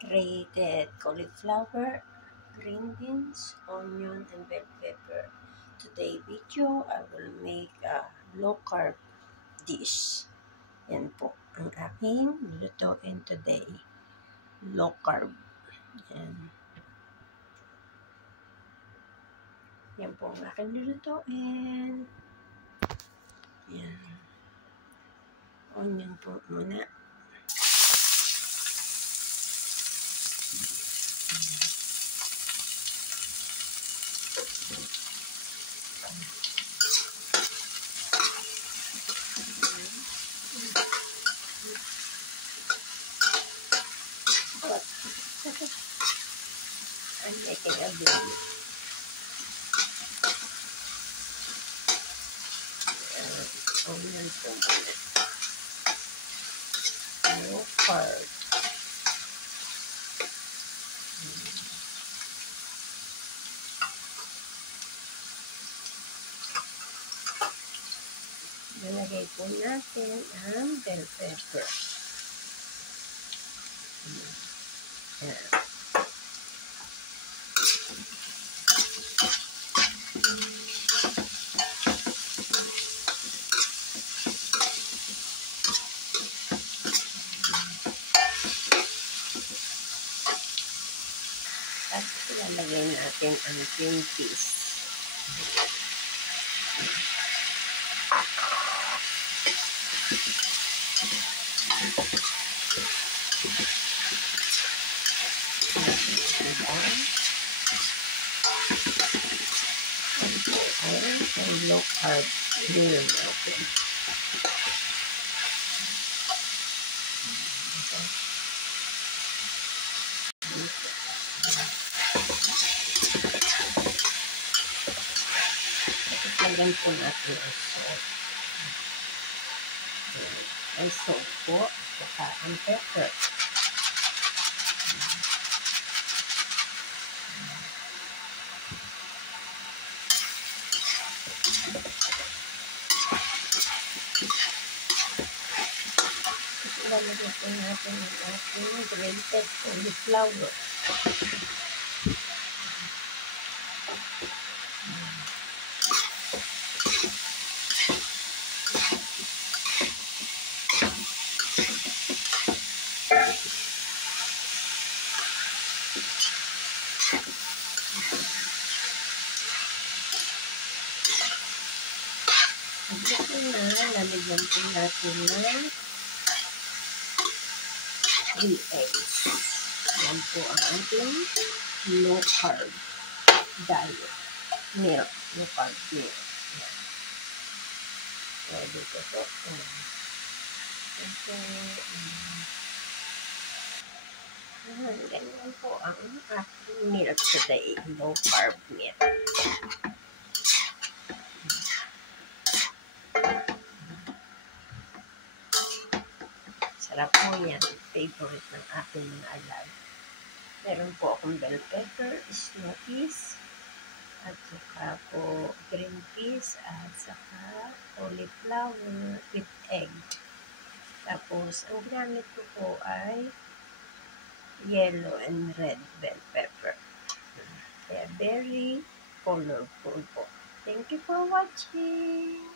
grated cauliflower, green beans, onion, and bell pepper. Today video, I will make a low carb dish. Yan po ang aking lutuin today. Low carb. Yan. Yan po ang aking lulutuin. Yan. Onion po muna. I'm making a video. Onion po muna. No carb. Nalagay po natin ang bell pepper. Yan. At ilalagay natin ang green peas. Iron and low carb meal natin. Lagyan po natin ang salt. Ang salt po, saka ang pepper. Lalagyan po natin ang ating grated cauliflower. Lalagyan po natin ng 3 eggs. Yan po ang ating low carb diet milk. Low carb milk. Yan. So, dito po. Ito. Ganyan po ang ating milk today. Low carb milk. Sarap po yan. Favorite ng aking mga alag. Meron po akong bell pepper, smokies, at saka po green peas, at saka cauliflower with egg. Tapos, ang ginamit ko po ay yellow and red bell pepper. Kaya very colorful po. Thank you for watching!